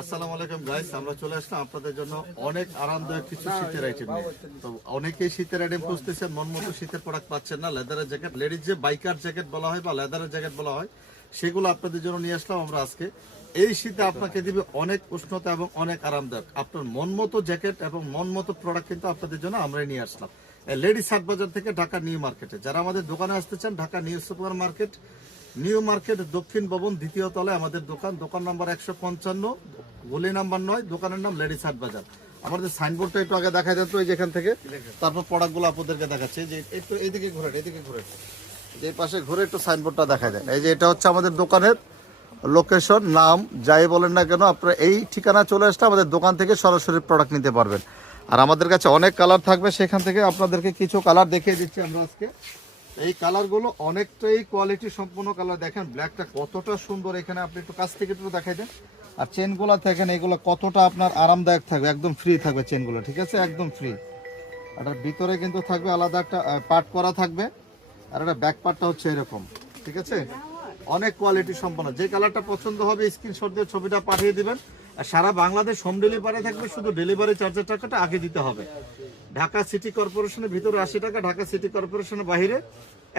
আসসালামু আলাইকুম গাইস, আমরা চলে আসলাম আপনাদের জন্য অনেক আরামদায়ক কিছু শীতের আইটেম নিয়ে। তো অনেকেই শীতের আইটেম খুঁজতেছেন, মন মতো শীতের প্রোডাক্ট পাচ্ছেন না। লেদারের জ্যাকেট, লেডিজ যে বাইকার জ্যাকেট বলা হয় বা লেদারের জ্যাকেট বলা হয়, সেগুলো আপনাদের জন্য নিয়ে আসলাম আমরা আজকে। এই শীতে আপনাকে দিবে অনেক উষ্ণতা এবং অনেক আরামদায়ক। আপনার মন মতো জ্যাকেট এবং মন মতো প্রোডাক্ট কিন্তু আপনাদের জন্য আমরাই নিয়ে আসলাম লেডিস হাট বাজার থেকে, ঢাকা নিউ মার্কেটে। যারা আমাদের দোকানে আসতে চান, Dhaka new super market, new market দক্ষিণ ভবন দ্বিতীয় তলায় আমাদের দোকান নাম্বার 155, গলি নাম্বার 9, দোকানের নাম লেডিস হাট বাজার। আমাদের সাইনবোর্ডটা একটু আগে দেখা যেত এই যেখান থেকে, তারপর প্রোডাক্টগুলো আপনাদেরকে দেখাচ্ছে। যে একটু এইদিকে ঘুরে, যে পাশে ঘুরে একটু সাইনবোর্ডটা দেখা যায়। এই যে এটা হচ্ছে আমাদের দোকানের লোকেশন, নাম যাই বলেন না কেন, আপনারা এই ঠিকানা চলে আসলে আমাদের দোকান থেকে সরাসরি প্রোডাক্ট নিতে পারবেন। আর আমাদের কাছে অনেক কালার থাকবে, সেখান থেকে আপনাদেরকে কিছু কালার দেখিয়ে দিচ্ছি আমরা আজকে। এই কালারগুলো অনেকটাই কোয়ালিটি সম্পন্ন কালার। দেখেন ব্ল্যাকটা কতটা সুন্দর, এখানে আপনি একটু কাছ থেকে একটু দেখাই দেন। আর চেনগুলো দেখেন, এগুলো কতটা আপনার আরামদায়ক থাকবে, একদম ফ্রি থাকবে চেনগুলো, ঠিক আছে, একদম ফ্রি। এটার ভিতরে কিন্তু থাকবে আলাদা একটা পার্ট করা থাকবে, আর একটা ব্যাক পার্টটা হচ্ছে এরকম, ঠিক আছে। অনেক কোয়ালিটি সম্পন্ন। যে কালারটা পছন্দ হবে স্ক্রিনশট দিয়ে ছবিটা পাঠিয়ে দিবেন। আর সারা বাংলাদেশ হোম ডেলিভারি থাকবে, শুধু ডেলিভারি চার্জের টাকাটা আগে দিতে হবে। ঢাকা সিটি কর্পোরেশনের ভিতরে 80 টাকা, ঢাকা সিটি কর্পোরেশনের বাইরে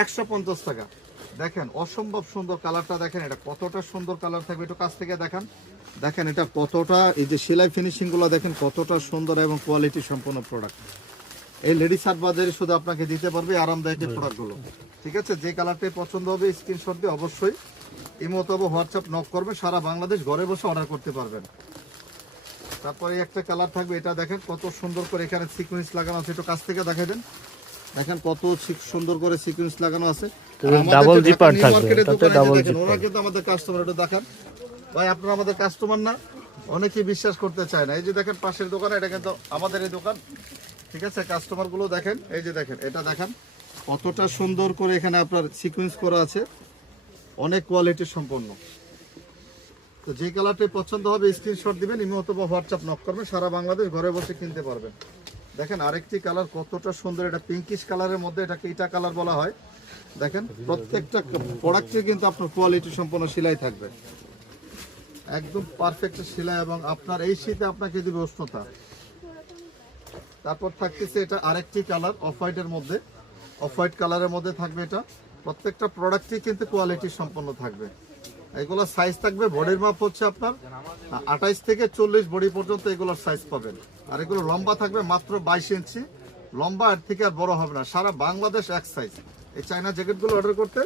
150 টাকা। দেখেন অসম্ভব সুন্দর কালারটা, দেখেন এটা কতটা সুন্দর কালার থাকবে, একটু কাছ থেকে দেখান। দেখেন এটা কতটা, এই যে সেলাই ফিনিশিং গুলো দেখেন কতটা সুন্দর এবং কোয়ালিটি সম্পন্ন প্রোডাক্ট। এই লেডিস হাট বাজারে শুধু আপনাকে দিতে পারবে আরামদায়ক প্রোডাক্টগুলো, ঠিক আছে। যে কালারটাই পছন্দ হবে স্ক্রিনশট দিয়ে অবশ্যই ইমো অথবা হোয়াটসঅ্যাপ নক করবে, সারা বাংলাদেশ ঘরে বসে অর্ডার করতে পারবেন। তারপরে একটা কালার থাকবে, এটা দেখেন কত সুন্দর করে এখানে সিকোয়েন্স লাগানো আছে, একটু কাছ থেকে দেখাই দেন। দেখেন কত সুন্দর করে সিকোয়েন্স লাগানো আছে। ডাবল জিপার থাকবে, এটাতে ডাবল জিপার। ওরা কিন্তু আমাদের কাস্টমার, একটু দেখেন ভাই, আপনারা আমাদের কাস্টমার না? অনেকেই বিশ্বাস করতে চায় না। এই যে দেখেন পাশের দোকান, এটা কিন্তু আমাদের এই দোকান, ঠিক আছে। কাস্টমার গুলো দেখেন, এই যে দেখেন এটা দেখেন কতটা সুন্দর করে এখানে আপনার সিকোয়েন্স করা আছে, অনেক কোয়ালিটি সম্পন্ন। তো যে কালারটি পছন্দ হবে স্ক্রিনশট দিবেন, ইমো অথবা হোয়াটসঅ্যাপ নক করবেন, সারা বাংলাদেশ ঘরে বসে কিনতে পারবেন। দেখেন আরেকটি কালার কতটা সুন্দর, এটা পিঙ্কিশ কালারের মধ্যে, এটাকে ইটা কালার বলা হয়। দেখেন প্রত্যেকটা প্রোডাক্টে কিন্তু আপনার কোয়ালিটি সম্পন্ন সেলাই থাকবে, একদম পারফেক্ট সেলাই, এবং আপনার এই শীতে আপনাকে দিবে উষ্ণতা। তারপর থাকতেছে এটা আরেকটি কালার অফ হোয়াইটের মধ্যে, অফ হোয়াইট কালারের মধ্যে থাকবে এটা। প্রত্যেকটা প্রোডাক্টই কিন্তু কোয়ালিটি সম্পন্ন থাকবে। এগুলো সাইজ থাকবে, বডির মাপ হচ্ছে আপনার 28 থেকে 40 বডি পর্যন্ত এগুলোর সাইজ পাবেন। আর এগুলো লম্বা থাকবে মাত্র 22 ইঞ্চি লম্বা, এর থেকে আর বড় হবে না। সারা বাংলাদেশ এক সাইজ। এই চায়না জ্যাকেটগুলো অর্ডার করতে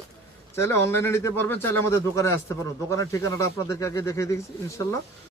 চাইলে অনলাইনে নিতে পারবেন, চাইলে আমাদের দোকানে আসতে পারবেন। দোকানের ঠিকানাটা আপনাদেরকে আগে দেখিয়ে দিয়েছি ইনশাল্লাহ।